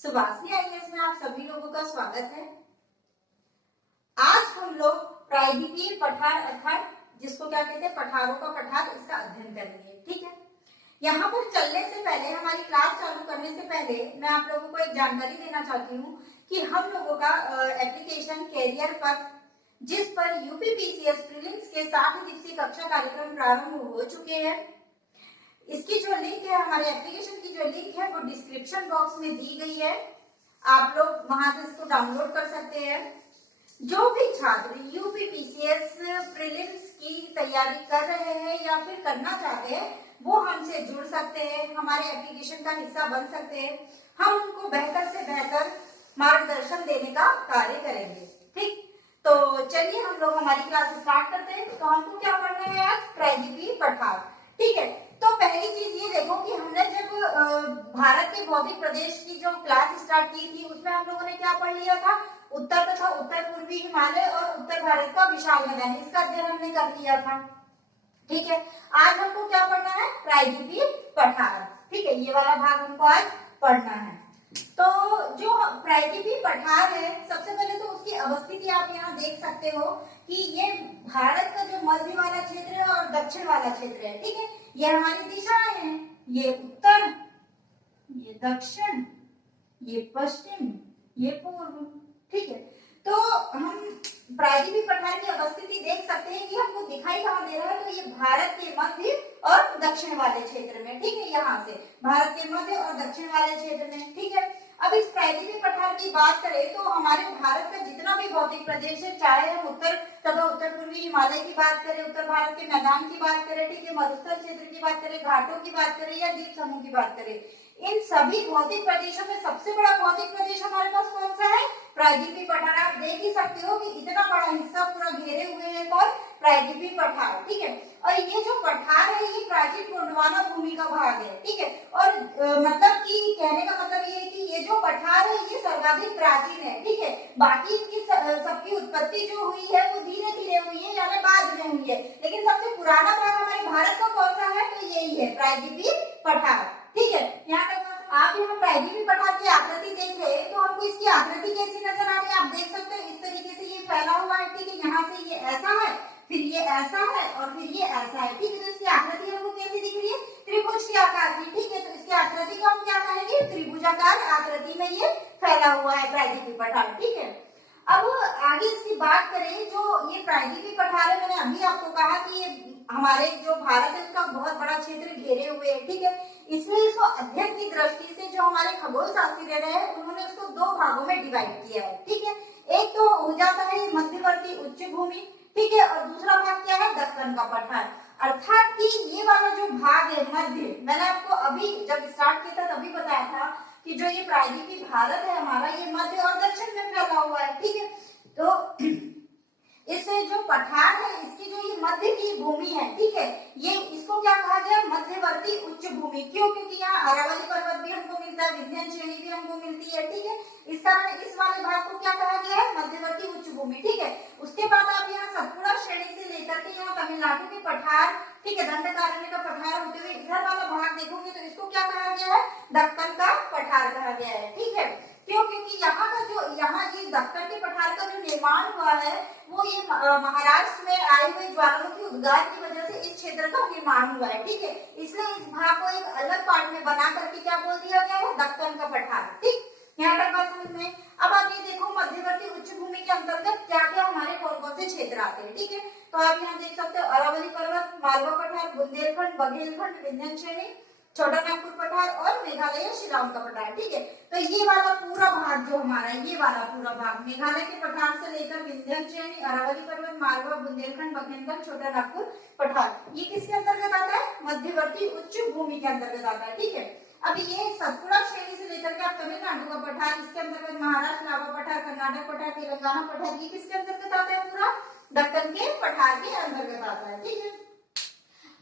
Subhashini IAS में आप सभी लोगों का स्वागत है। आज हम लोग प्रायद्वीपीय पठार अर्थात जिसको क्या कहते हैं पठारों का पठार, इसका अध्ययन करेंगे। ठीक है, यहाँ पर चलने से पहले, हमारी क्लास चालू करने से पहले मैं आप लोगों को एक जानकारी देना चाहती हूँ कि हम लोगों का एप्लीकेशन कैरियर पर, जिस पर यूपीपीसीएस प्रीलिम्स के 60 दिवसीय कक्षा कार्यक्रम प्रारंभ हो चुके हैं, इसकी जो लिंक है, हमारे एप्लीकेशन की जो लिंक है वो डिस्क्रिप्शन बॉक्स में दी गई है। आप लोग वहां से इसको डाउनलोड कर सकते हैं। जो भी छात्र यूपीपीसीएस प्रीलिम्स की तैयारी कर रहे हैं या फिर करना चाहते हैं, वो हमसे जुड़ सकते हैं, हमारे एप्लीकेशन का हिस्सा बन सकते हैं। हम उनको बेहतर से बेहतर मार्गदर्शन देने का कार्य करेंगे। ठीक, तो चलिए हम लोग हमारी क्लास स्टार्ट करते हैं। तो हमको क्या पढ़ना है आज? प्रायद्वीपीय पठार। ठीक है, तो पहली चीज ये देखो कि हमने जब भारत के भौतिक प्रदेश की जो क्लास स्टार्ट की थी, उसमें हम लोगों ने क्या पढ़ लिया था? उत्तर तथा उत्तर पूर्वी हिमालय और उत्तर भारत का विशाल मैदान, इसका अध्ययन हमने कर लिया था। ठीक है, आज हमको क्या पढ़ना है? प्रायद्वीपीय पठार। ठीक है, ये वाला भाग हमको आज पढ़ना है। तो जो प्रायद्वीपीय पठार है, सबसे पहले तो उसकी अवस्थिति आप यहाँ देख सकते हो कि ये भारत का जो मध्य वाला क्षेत्र है और दक्षिण वाला क्षेत्र है। ठीक है, ये हमारी दिशाएं हैं, ये उत्तर, ये दक्षिण, ये पश्चिम, ये पूर्व। ठीक है, तो हम प्रायद्वीपीय पठार की अवस्थिति देख सकते हैं कि हमको दिखाई कहाँ दे रहा है, तो ये भारत के मध्य और दक्षिण वाले क्षेत्र में। ठीक है, यहाँ से भारत के मध्य और दक्षिण वाले क्षेत्र में। ठीक है, अब इस प्रायद्वीपीय पठार की बात करें तो हमारे भारत का जितना भी भौतिक प्रदेश है, चाहे हम उत्तर तथा उत्तर पूर्वी हिमालय की बात करें, उत्तर भारत के मैदान की बात करें, ठीक है, मरुस्थल क्षेत्र की बात करें, घाटों की बात करें या द्वीप समूह की बात करें, इन सभी भौतिक प्रदेशों में सबसे बड़ा भौतिक प्रदेश हमारे पास कौन सा है? प्रायद्वीपीय पठार। आप देख ही सकते हो कि इतना बड़ा हिस्सा पूरा घेरे हुए है कौन? प्रायद्वीपीय पठार। ठीक है, और ये जो पठार है ये प्राचीन गोंडवाना भूमि का भाग है। ठीक है, और मतलब कि कहने का मतलब ये है कि ये जो पठार है ये सर्वाधिक प्राचीन है। ठीक है, बाकी इनकी सबकी उत्पत्ति जो हुई है वो धीरे धीरे हुई है, यानी बाद में हुई है, लेकिन सबसे पुराना भाग हमारे भारत का कौन सा है? तो यही है, प्रायद्वीपीय पठार। ठीक है, यहाँ तक आप यहाँ प्रायद्वीपीय पठार की आकृति देख रहे हैं, तो हमको इसकी आकृति कैसी नजर आ रही है? आप देख सकते हैं इस तरीके से ये फैला हुआ है। ठीक है, यहाँ से ये ऐसा है, फिर ये ऐसा है और फिर ये ऐसा है। ठीक है, तो इसकी आकृति हमको कैसी दिख रही है? त्रिभुज की आकार की। ठीक है, तो इसकी आकृति को हम क्या कहेंगे? त्रिभुजाकार आकृति में ये फैला हुआ है प्रायद्वीपीय पठार। ठीक है, अब आगे इसकी बात करें, जो ये प्रायद्वीपीय पठार है, मैंने अभी आपको कहा कि ये हमारे जो भारत है उसका बहुत बड़ा क्षेत्र घेरे हुए है। ठीक है, इसमें इसको अध्ययन की दृष्टि से जो हमारे खगोल शास्त्री रहे हैं उन्होंने इसको दो भागों में डिवाइड किया है। ठीक है, एक तो हो जाता है मध्यवर्ती उच्च भूमि, ठीक है, और दूसरा भाग क्या है? दक्कन का पठार। अर्थात कि ये वाला जो भाग है मध्य, मैंने आपको अभी जब स्टार्ट किया था तभी बताया था कि जो ये प्रायद्वीपीय भारत है हमारा, ये मध्य और दक्षिण में फैला हुआ है। ठीक है, तो इससे जो पठार है इसकी जो ये मध्य की भूमि है, ठीक है, ये इसको क्या कहा गया? मध्यवर्ती उच्च भूमि। क्यों? क्योंकि यहाँ अरावली पर्वत भी हमको मिलता है, विंध्य श्रेणी भी हमको मिलती है। ठीक है, इस कारण इस वाले भाग को क्या कहा गया है? मध्यवर्ती उच्च भूमि। ठीक है, उसके बाद आप यहाँ सतपुड़ा श्रेणी से लेकर के यहाँ तमिलनाडु के पठार, ठीक है, दंडकारण्य का पठार होते हुए इधर वाला भाग देखोगे तो इसको क्या कहा गया है? दक्कन का पठार कहा गया है। ठीक है, क्यों? क्योंकि यहाँ का जो ये दक्कन के पठार का जो निर्माण हुआ है वो ये महाराष्ट्र में आए हुए ज्वालामुखी उद्गार की वजह से इस क्षेत्र का निर्माण हुआ है। ठीक है, इसलिए इस भाग को एक अलग पार्ट में बना करके क्या बोल दिया गया है? दक्कन का पठार। ठीक, यहाँ तक बात समझ में। अब आप ये देखो मध्यवर्ती उच्च भूमि के अंतर्गत क्या क्या हमारे कौन कौन से क्षेत्र आते हैं। ठीक है, तो आप यहाँ देख सकते हो अरावली पर्वत, मालवा पठार, बुंदेलखंड, बघेलखंड, विंध्य श्रेणी, छोटा नागपुर पठार और मेघालय शिलांग का पठार। ठीक है, तो ये वाला पूरा भाग जो हमारा है, ये वाला पूरा भाग मेघालय के पठार से लेकर विंध्य श्रेणी, अरावली पर्वत, मालवा, बुंदेलखंड, बघेलखंड, छोटा नागपुर पठार, ये किसके अंतर्गत आता है? मध्यवर्ती उच्च भूमि के अंतर्गत आता है। ठीक है, अब ये सतपुड़ा श्रेणी से लेकर के आप तमिलनाडु का पठार, इसके अंतर्गत महाराष्ट्र लावा पठार, कर्नाटक पठार, तेलंगाना पठार, ये किसके अंतर्गत आता है? पूरा दक्कन के पठार के अंतर्गत आता है। ठीक है,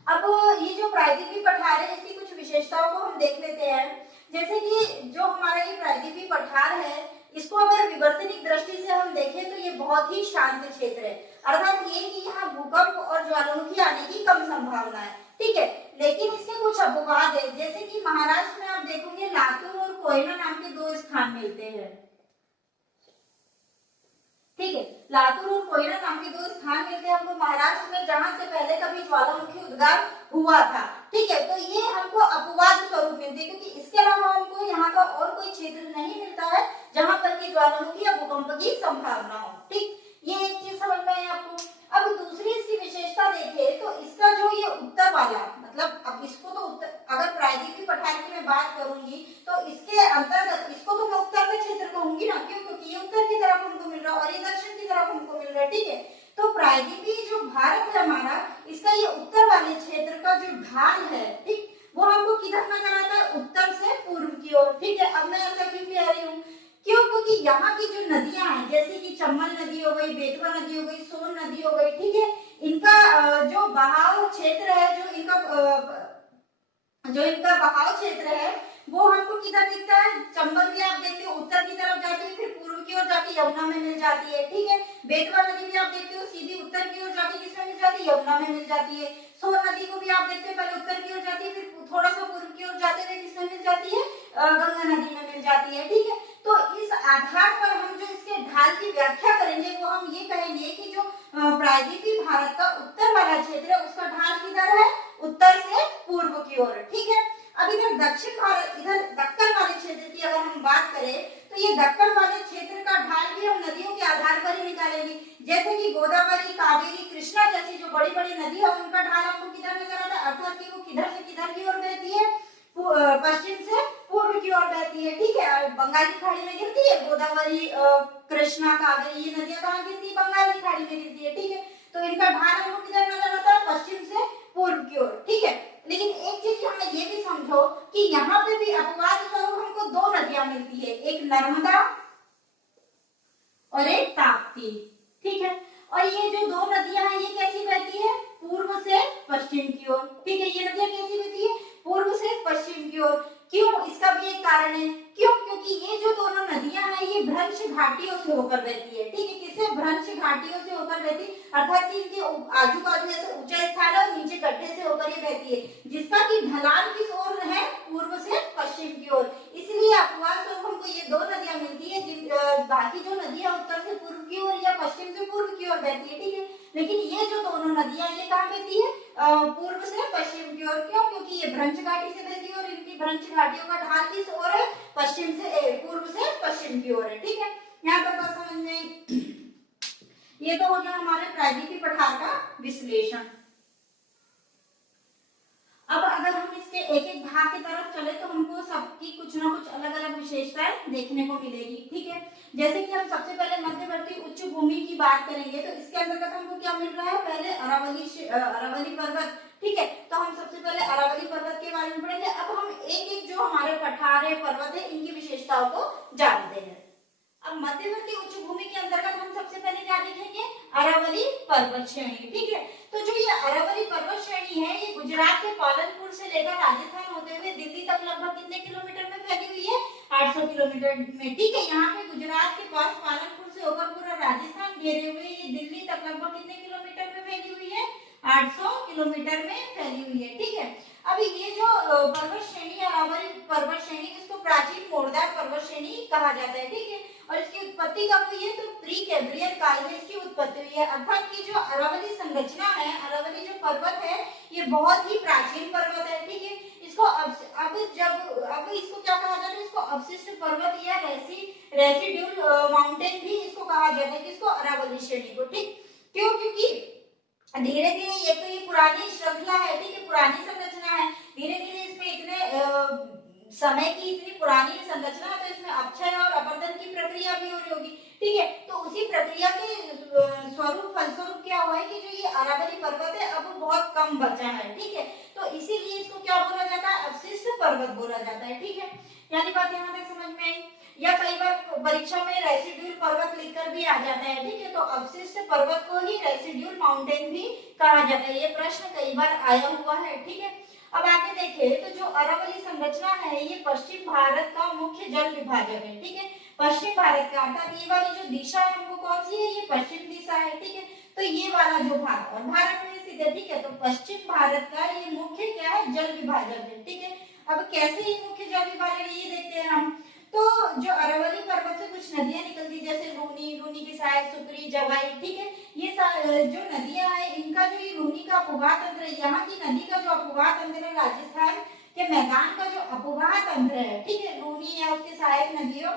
अब ये जो प्रायद्वीपीय पठार है इसकी कुछ विशेषताओं को हम देख लेते हैं। जैसे कि जो हमारा ये प्रायद्वीपीय पठार है, इसको अगर विवर्तनिक दृष्टि से हम देखें तो ये बहुत ही शांत क्षेत्र है। अर्थात ये कि यहाँ भूकंप और ज्वालामुखी आने की कम संभावना है। ठीक है, लेकिन इसके कुछ अपवाद है, जैसे कि महाराष्ट्र में आप देखोगे लातूर और कोयना नाम के दो स्थान मिलते हैं, ठीक है। लातूर और कोयना नाम के दो स्थान मिलते हैं हमको महाराष्ट्र में, जहां से पहले कभी ज्वालामुखी उद्गार हुआ था, ठीक है। तो ये हमको अपवाद स्वरूप मिलते हैं, क्योंकि इसके अलावा हमको यहाँ का और कोई क्षेत्र नहीं मिलता है जहां पर कि ज्वालामुखी या भूकंप की संभावना हो, ठीक। ये एक चीज समझ में आई आपको। अब दूसरी इसकी विशेषता देखें तो इसका जो ये उत्तर वाला, मतलब अब इसको तो उत्तर, अगर प्रायद्वीपीय पठार की मैं बात करूंगी तो इसके अंतर्गत इसको तो मैं उत्तर का क्षेत्र कहूंगी ना, क्यों? क्योंकि ये उत्तर की तरफ हमको मिल रहा है और ये दक्षिण की तरफ हमको मिल रहा है, ठीक है। तो प्रायद्वीपीय जो भारत है हमारा, इसका ये उत्तर वाले क्षेत्र का जो ढाल है, ठीक, वो हमको किधर नजर आता है? उत्तर से पूर्व की ओर, ठीक है। अब मैं ऐसा क्यों कह रही हूँ? क्यों? क्योंकि यहाँ की जो नदियां हैं, जैसे कि चंबल नदी हो गई, बेतवा नदी हो गई, सोन नदी हो गई, ठीक है, इनका जो बहाव क्षेत्र है, जो इनका बहाव क्षेत्र है, वो हमको किधर दिखता है? चंबल भी आप देखते हो उत्तर की तरफ जाती है, फिर पूर्व की ओर जाके यमुना में मिल जाती है, ठीक है। बेतवा नदी भी आप देखते हो सीधी उत्तर की ओर जाके किसमें मिल जाती है? यमुना में मिल जाती है। सोन नदी को भी आप देखते हो पहले उत्तर की ओर जाती है, फिर थोड़ा सा पूर्व की ओर जाते हुए किसमें मिल जाती है? गंगा नदी में मिल जाती है, ठीक है। तो इस आधार पर हम जो इसके ढाल की व्याख्या करेंगे वो हम ये कहेंगे कि जो प्रायद्वीपीय भारत का उत्तर वाला क्षेत्र है उसका ढाल किधर है? उत्तर से पूर्व की ओर, ठीक है। अब इधर दक्षिण भारत, इधर दक्कन वाले क्षेत्र की अगर हम बात करें तो ये दक्कन वाले क्षेत्र का ढाल भी हम नदियों के आधार पर ही निकालेंगे। जैसे कि गोदावरी, कावेरी, कृष्णा जैसी जो बड़ी बड़ी नदी है उनका ढाल आपको किधर नजर आता है? अर्थात कि वो किधर से किधर की ओर बहती है? पश्चिम से पूर्व की ओर बहती है, ठीक है। बंगाल की खाड़ी में गिरती है गोदावरी, कृष्णा, कावेरी, ये नदियां कहाँ गिरती है? बंगाल की खाड़ी में गिरती है, ठीक है। तो इनका ढाल हमको किधर नजर आता है? पश्चिम से पूर्व की ओर, ठीक है। लेकिन एक चीज यहाँ ये भी समझो कि यहाँ पे भी अपवाद स्वरूप हमको दो नदियां मिलती है, एक नर्मदा और एक ताप्ती, ठीक है। और ये जो दो नदियां हैं ये कैसी बहती है? पूर्व से पश्चिम की ओर, ठीक है। ये नदियां कैसी बहती है? पूर्व से पश्चिम की ओर। क्यों? इसका भी एक कारण है। क्यों? क्योंकि ये जो दोनों नदियां हैं ये भ्रंश घाटियों से होकर बहती है, ठीक है। किससे? भ्रंश घाटियों से होकर बहती, अर्थात कि इनके आजू बाजू ऐसे ऊंचा स्थान और नीचे गड्ढे से होकर ये बहती है, जिसका की ढलान किस ओर है? पूर्व से पश्चिम की ओर। इसलिए अपवाद स्वरूप हमको ये दो नदियां मिलती है, बाकी जो नदियां उत्तर से पूर्व की ओर या पश्चिम से पूर्व की ओर बहती है, ठीक है। लेकिन ये जो दोनों नदियां ये कहाँ बहती है? पूर्व से पश्चिम की ओर। क्यों? क्योंकि ये भ्रंश घाटी से बहती है और इनकी भ्रंश घाटियों का ढाल किस ओर है? पश्चिम से पूर्व से पश्चिम की ओर है, ठीक है। यहाँ पर बात समझ में, ये तो हो गया हमारे प्रायद्वीपीय पठार का विश्लेषण। अब अगर हम इसके एक एक भाग की तरफ चले तो हमको सबकी कुछ ना कुछ अलग अलग विशेषताएं देखने को मिलेगी, ठीक है। जैसे कि हम सबसे पहले मध्यवर्ती उच्च भूमि की बात करेंगे तो इसके अंतर्गत हमको क्या मिल रहा है? पहले अरावली पर्वत, ठीक है। तो हम सबसे पहले अरावली पर्वत के बारे में पढ़ेंगे। अब हम एक एक जो हमारे पठार है, पर्वत है, इनकी विशेषताओं को जानते हैं। अब मध्यवर्ती उच्च भूमि के अंतर्गत हम सबसे पहले क्या देखेंगे? अरावली पर्वत श्रेणी, ठीक है। तो जो ये अरावली पर्वत श्रेणी है ये गुजरात के पालनपुर से लेकर राजस्थान होते हुए दिल्ली तक लगभग कितने किलोमीटर में फैली हुई है? 800 किलोमीटर में, ठीक है। यहाँ पे गुजरात के पास पालनपुर से होकर पूरा राजस्थान घेरे हुए ये दिल्ली तक लगभग कितने किलोमीटर में फैली हुई है? 800 किलोमीटर में फैली हुई है, ठीक है। अभी ये जो पर्वत श्रेणी अरावली पर्वत श्रेणी, इसको प्राचीन मोरदार पर्वत श्रेणी कहा जाता है, ठीक है। और इसकी उत्पत्ति कब हुई है? तो प्री कैम्ब्रियन काल में इसकी उत्पत्ति हुई है, अर्थात कि जो अरावली संरचना है, अरावली जो पर्वत है ये बहुत ही प्राचीन पर्वत है, ठीक है। इसको अब इसको क्या कहा जाता है? इसको अवशिष्ट पर्वत या रेसिड्यूल माउंटेन भी इसको कहा जाता है, किसको? अरावली श्रेणी को, ठीक। क्यों? क्योंकि धीरे धीरे ये तो ये पुरानी श्रृंखला है, ठीक है, पुरानी संरचना है, धीरे धीरे इसमें इतने समय की इतनी पुरानी संरचना है तो इसमें अपक्षय और अपरदन की प्रक्रिया भी हो रही होगी, ठीक है। तो उसी प्रक्रिया के फलस्वरूप क्या हुआ है कि जो ये अरावली पर्वत है अब बहुत कम बचा है, ठीक है। तो इसीलिए इसको क्या बोला जाता है? अवशिष्ट पर्वत बोला जाता है, ठीक है। यानी बात यहाँ तक समझ में आई। या कई बार परीक्षा में रेसिड्यूल पर्वत लिखकर भी आ जाता है, ठीक है। तो अवशिष्ट पर्वत को ही रेसिड्यूल माउंटेन भी कहा जाता है, ये प्रश्न कई बार आया हुआ है, ठीक है। अब आगे देखें तो जो अरावली संरचना है ये पश्चिम भारत का मुख्य जल विभाजक है, ठीक है। पश्चिम भारत का, अर्थात ये वाली जो दिशा है हमको कौन सी है? ये पश्चिम दिशा है, ठीक है। तो ये वाला जो भाग और भारत में स्थित है, ठीक है। तो पश्चिम भारत का ये मुख्य क्या है? जल विभाजक है, ठीक है। अब कैसे ये मुख्य जल विभाजन ये देखते हैं हम। तो जो अरावली पर्वत से कुछ नदियां निकलती जैसे लूनी, लूनी की सहायक, सुकरी, जवाई, ठीक है, ये जो नदियां हैं इनका जो ये लूनी का अपवाह तंत्र है, यहाँ की नदी का जो अपवाह तंत्र है राजस्थान के मैदान का जो अपवाह तंत्र है, ठीक है, लूनी या उसके सहायक नदियों,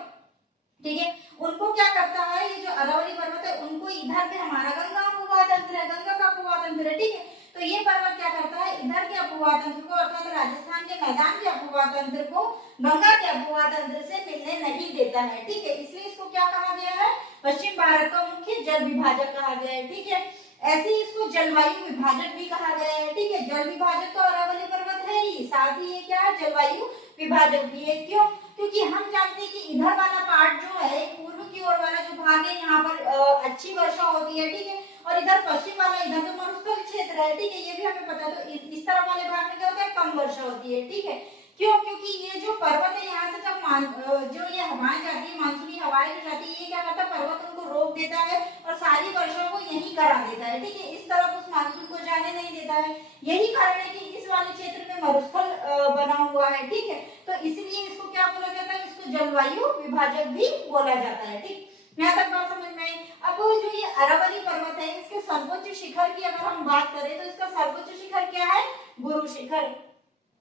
ठीक है, उनको क्या करता है, ये जो अरावली पर्वत है उनको इधर पे हमारा गंगा अपवाह तंत्र है, गंगा का अपवाह तंत्र है, ठीक है, तो ये पर्वत क्या करता है, इधर के अपवाह तंत्र को अर्थात राजस्थान के मैदान के अपवाह तंत्र को गंगा के अपवाह तंत्र से मिलने नहीं देता है, ठीक है, इसलिए इसको क्या कहा गया है, पश्चिम भारत का मुख्य जल विभाजक कहा गया है, ठीक है। ऐसे ही इसको जलवायु विभाजक भी कहा गया है, ठीक है, जल विभाजक तो अरावली पर्वत है ही, साथ ही ये क्या है, जलवायु विभाजक भी है। क्यों? क्योंकि हम जानते हैं कि इधर वाला पार्ट जो है, पूर्व की ओर वाला जो भाग है, यहाँ पर अच्छी वर्षा होती है, ठीक है, और इधर पश्चिम वाला, इधर तो मरुस्थल क्षेत्र है, ठीक है, ये भी हमें पता है, तो इस तरफ वाले भाग में क्या होता है, कम वर्षा होती है, ठीक है। क्यों? क्योंकि ये जो पर्वत है, यहाँ से जब जो ये हवाएं जाती है, मानसूनी हवाएं जो जाती है, ये क्या करता है, पर्वत उनको रोक देता है और सारी वर्षा को यहीं करा देता है, ठीक है, इस तरफ उस मानसून को जाने नहीं देता है। यही कारण है कि इस वाले क्षेत्र में मरुस्थल बना हुआ है, ठीक है, तो इसलिए इसको क्या बोला जाता है, इसको जलवायु विभाजक भी बोला जाता है, ठीक। यहाँ तक बात समझ में आई। अब जो ये अरावली पर्वत है, इसके सर्वोच्च शिखर की अगर हम बात करें तो इसका सर्वोच्च शिखर क्या है, गुरु शिखर।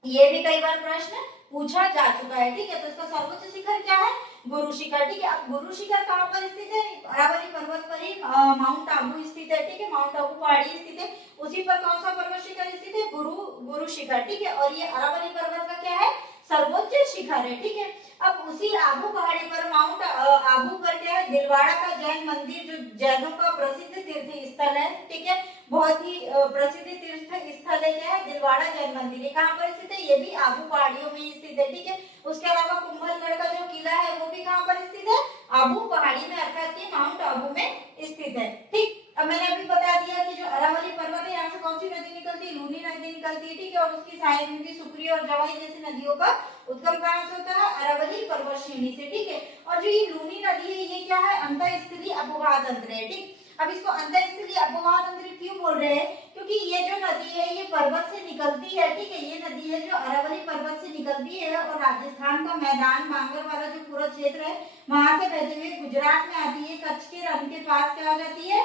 ये भी कई बार प्रश्न पूछा जा चुका है, ठीक है, तो इसका सर्वोच्च शिखर क्या है, गुरु शिखर, ठीक है। अब गुरु शिखर कहाँ पर स्थित है, अरावली पर्वत पर ही माउंट आबू स्थित है, ठीक है, माउंट आबू पहाड़ी स्थित है, उसी पर कौन सा पर्वत शिखर स्थित है, गुरु शिखर, ठीक है, और ये अरावली पर्वत का क्या है, सर्वोच्च शिखर है, ठीक है। अब उसी आबू पहाड़ी पर माउंट आबू पर क्या है, दिलवाड़ा का जैन मंदिर, जो जैनों का प्रसिद्ध तीर्थ स्थल है, ठीक है, बहुत ही प्रसिद्ध तीर्थ स्थल है, क्या है, दिलवाड़ा जैन मंदिर। ये कहाँ पर स्थित है, ये भी आबू पहाड़ियों में स्थित है, ठीक है। उसके अलावा कुंभलगढ़ का जो किला है वो भी कहाँ पर स्थित है, आबू पहाड़ी में, अर्थात कि माउंट आबू में स्थित है, ठीक। अब मैंने अभी बता दिया कि जो अरावली पर्वत है, यहाँ से कौन सी नदी निकलती है, लूनी नदी निकलती है, ठीक है, और उसकी सहायक नदी सुकरी और जवाई जैसी नदियों का उद्गम कहाँ से होता है, अरावली पर्वत श्रेणी से, ठीक है। और जो ये लूनी नदी है, ये क्या है, अंतःस्थलीय अपवाह तंत्र है, ठीक। अब इसको अंतःस्थलीय अपवाह तंत्र क्यों बोल रहे हैं, क्योंकि ये जो नदी है ये पर्वत से निकलती है, ठीक है, ये नदी है जो अरावली पर्वत से निकलती है और राजस्थान का मैदान बांगर वाला जो पूरा क्षेत्र है वहां से बहते हुए गुजरात में आती है, कच्छ के रण के पास क्या हो जाती है,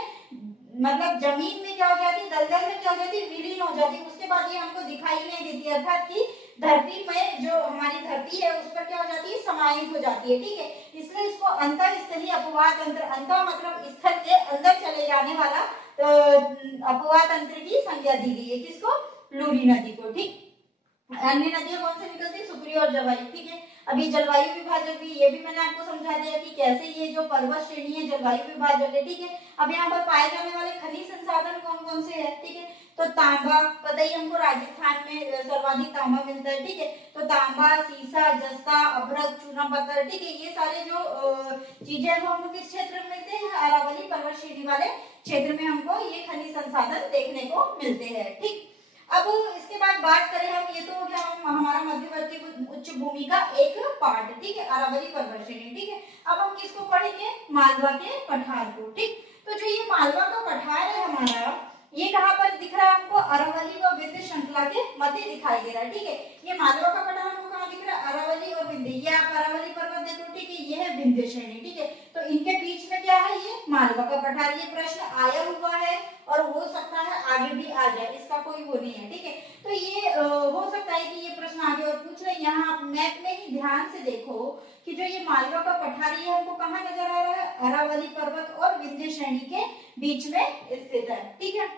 मतलब जमीन में क्या हो जाती है, दलदल में क्या हो जाती है, विलीन हो जाती है, उसके बाद ये हमको दिखाई नहीं देती, अर्थात कि धरती में जो हमारी धरती है उस पर क्या हो जाती है, समाहित हो जाती है, ठीक है। इसलिए इसको अंतःस्थलीय अपवाह तंत्र, अंतर मतलब स्थल के अंदर चले जाने वाला अपवाह तंत्र की संज्ञा दी गई है, किसको, लूनी नदी को, ठीक। अन्य नदियां कौन से निकलती है, सुकरी और जवाई, ठीक है। अभी जलवायु विभाजक भी, ये भी मैंने आपको समझा दिया कि कैसे ये जो पर्वत श्रेणी है जलवायु विभाजक है, ठीक है। अब यहाँ पर पाए जाने वाले खनिज संसाधन कौन कौन से हैं, ठीक है, तो तांबा, पता ही हमको राजस्थान में सर्वाधिक तांबा मिलता है, ठीक है, तो तांबा, सीसा, जस्ता, अभ्रक, चूना पत्थर, ठीक है, ये सारे जो चीजें हैं वो हमको किस क्षेत्र में मिलते हैं, अरावली पर्वत श्रेणी वाले क्षेत्र में हमको ये खनिज संसाधन देखने को मिलते हैं, ठीक। अब इसके बाद बात करें हम, ये तो हो गया हमारा मध्यवर्ती उच्च भूमि का एक पार्ट, ठीक है, अरावली पर्वत श्रेणी, ठीक है। अब हम किसको पढ़ेंगे, मालवा के पठार को, ठीक। तो जो ये मालवा का पठार है हमारा, ये कहाँ पर दिख रहा है हमको, अरावली व विंध्य श्रृंखला के मध्य दिखाई दे रहा है, ठीक है। ये मालवा का पठार हमको कहाँ दिख रहा है, अरावली और विंध्य, ये आप अरावली पर्वत देखो, ठीक है, ये है विंध्य श्रेणी, ठीक है, तो इनके बीच में क्या है, ये मालवा का पठार। ये प्रश्न आया हुआ है और हो सकता है आगे भी आ जाए, इसका कोई वो नहीं है, ठीक है। तो ये हो सकता है कि ये प्रश्न आगे और पूछ रहे, यहाँ आप मैप में ही ध्यान से देखो कि जो ये मालवा का पठार है हमको कहाँ नजर आ रहा है, अरावली पर्वत और विंध्य श्रेणी के बीच में स्थित है, ठीक है।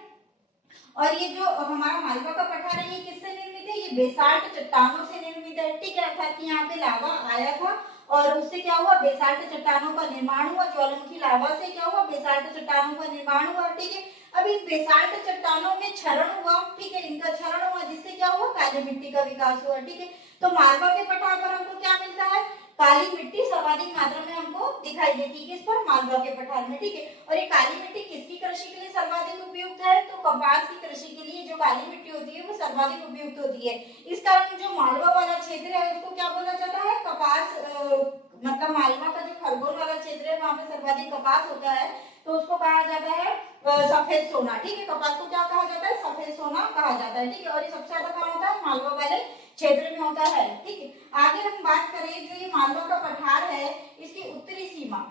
और ये जो हमारा मालवा का पठार है ये किससे निर्मित है, ये बेसाल्ट चट्टानों से निर्मित है, ठीक है, अर्थात कि यहाँ पे लावा आया था और उससे क्या हुआ, बेसाल्ट चट्टानों का निर्माण हुआ, ज्वालामुखी लावा से क्या हुआ, बेसाल्ट चट्टानों का निर्माण हुआ, ठीक है। अब इन बेसाल्ट चट्टानों में क्षरण हुआ, ठीक है, इनका क्षरण हुआ जिससे क्या हुआ, काली मिट्टी का विकास हुआ, ठीक है। तो मालवा के पठार पर हमको क्या मिलता है, काली मिट्टी सर्वाधिक मात्रा में हमको दिखाई देती है, किस पर, मालवा के पठार में, ठीक है। और ये काली मिट्टी किसकी कृषि के लिए सर्वाधिक उपयुक्त है, तो कपास की कृषि के लिए जो काली मिट्टी होती है वो सर्वाधिक उपयुक्त होती है। इस कारण जो मालवा वाला क्षेत्र है उसको क्या बोला जाता है, कपास, मतलब मालवा का जो खरगोन वाला क्षेत्र है वहां पे सर्वाधिक कपास होता है, तो उसको कहा जाता है सफेद सोना, ठीक है। कपास को क्या कहा जाता है, सफेद सोना कहा जाता है, ठीक है। और ये सबसे ज्यादा कहाँ होता है, मालवा वाले क्षेत्र में होता है, ठीक है। आगे हम बात करें, जो ये मालवा का पठार है, इसकी उत्तरी सीमा,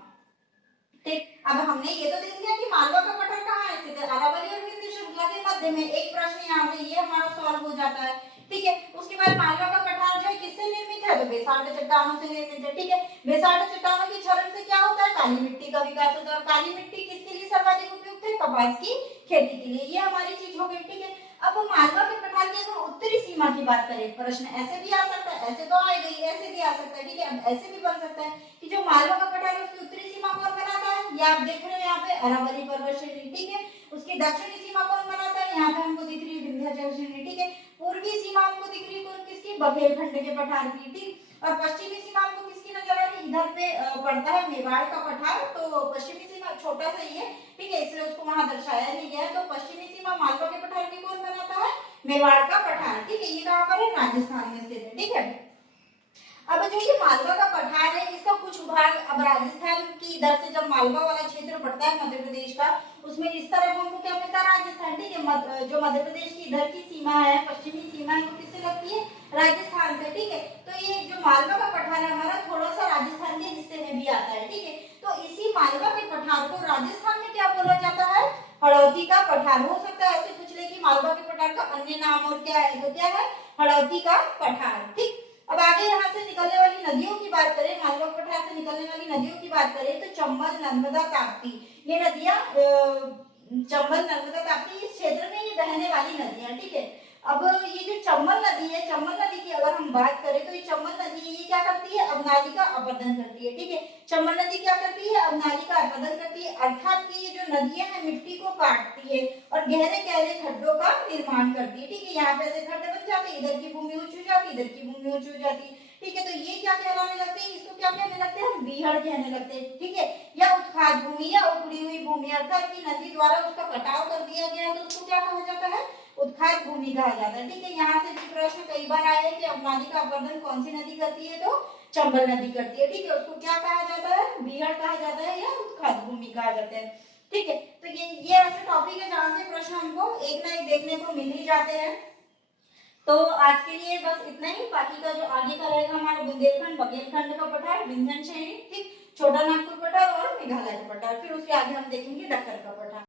ठीक। अब हमने ये तो देख लिया कि मालवा का पठार कहाँ स्थित है, अरावली और विंध्य श्रृंखला के मध्य में। एक प्रश्न यहाँ से ये हमारा सॉल्व हो जाता है, ठीक है। उसके बाद मालवा का पठार जो है किससे निर्मित है, तो बेसाल्ट चट्टानों से निर्मित है, ठीक है। बेसाल्ट चट्टानों के क्षरण से क्या होता है, काली मिट्टी का विकास होता है। और काली मिट्टी किसके लिए सर्वाधिक उपयुक्त है, कपास की खेती के लिए। ये हमारी चीज हो गई, ठीक है। अब मालवा के पठार की अगर उत्तरी सीमा की बात करें, प्रश्न ऐसे भी आ सकता है, ऐसे तो आ गई, ऐसे भी आ सकता है, ठीक है। अब ऐसे भी बन सकता है कि जो मालवा का पठार है उसकी उत्तरी सीमा कौन बनाता है, ये आप देख रहे हो यहाँ पे अरावली पर्वत श्रेणी, ठीक है। उसकी दक्षिणी सीमा कौन बनाता है, यहाँ पे हमको दिख रही है विंध्याचल श्रेणी, ठीक है। पूर्वी सीमा हमको दिख रही है कौन किसकी, बघेलखंड के पठार की, ठीक। और पश्चिमी सीमा हमको किसकी नजर आ रही है, इधर पे पड़ता है मेवाड़ का पठार, तो पश्चिमी सीमा छोटा सा ही है, ठीक है, इसलिए उसको वहां दर्शाया नहीं गया है। तो पश्चिमी सीमा मालवा के पठार की कौन बनाता है, मेवाड़ का पठार, ठीक है। ये कहाँ पर है, राजस्थान में स्थित है, ठीक है। अब जो ये मालवा का पठार है, इसका कुछ भाग अब राजस्थान की इधर से जब मालवा वाला क्षेत्र पड़ता है मध्य प्रदेश का, उसमें इस तरफ हमको क्या मिलता है, राजस्थान, ठीक है। जो मध्य प्रदेश की इधर की सीमा है, पश्चिमी सीमा है, वो किससे लगती है, राजस्थान से, ठीक है। तो ये जो मालवा का पठार है हमारा थोड़ा सा राजस्थान के हिस्से में भी आता है, ठीक है। तो इसी मालवा के पठार को राजस्थान में क्या बोला जाता है, हड़ौती का पठार। हो सकता है ऐसे पूछ ले कि मालवा के पठार का अन्य नाम और क्या है, तो क्या है, हड़ौती का पठार, ठीक। अब आगे यहाँ से निकलने वाली नदियों की बात करें, मालवा पठार से निकलने वाली नदियों की बात करें, तो चंबल, नर्मदा, ताप्ती, ये नदियां चंबल, नर्मदा, ताप्ती इस क्षेत्र में ये बहने वाली नदियां, ठीक है। अब ये जो चंबल नदी है, चंबल नदी की अगर हम बात करें तो ये चंबल नदी है, ये क्या करती है, अवनाली का अपरदन करती है, ठीक है। चंबल नदी क्या करती है, अवनाली का अपरदन करती है, अर्थात कि ये जो नदियां हैं मिट्टी को काटती है और गहरे गहरे खड्डों का निर्माण करती है, ठीक है। यहाँ पे ऐसे खड्डे बन जाते हैं, इधर की भूमि ऊंची हो जाती है, इधर की भूमि ऊंची हो जाती है, ठीक है। तो ये क्या कहलाने लगते हैं, इसको क्या कहने लगते हैं, हम बीहड़ कहने लगते हैं, ठीक है। या उत्खाद भूमि या उखड़ी हुई भूमि, अर्थात कि नदी द्वारा उसका कटाव कर दिया गया है, तो उसको क्या कहा जाता है, उत्खाद भूमि कहा जाता है, ठीक है। यहाँ से भी प्रश्न कई बार आया है कि अवनाली का अपरदन कौन सी नदी करती है, तो चंबल नदी करती है, ठीक है। उसको क्या कहा जाता है, बीहड़ कहा जाता है या उत्खाद भूमि कहा जाता है, ठीक है। तो ये ऐसे टॉपिक है जहाँ से प्रश्न हमको एक ना एक देखने को मिल ही जाते हैं। तो आज के लिए बस इतना ही, बाकी का जो आगे का रहेगा हमारा बुंदेलखंड, बघेलखंड का पठार, विंध्य श्रेणी, ठीक, छोटा नागपुर पठार और मेघालय का पठार, फिर उसके आगे हम देखेंगे डक्कर का पठार।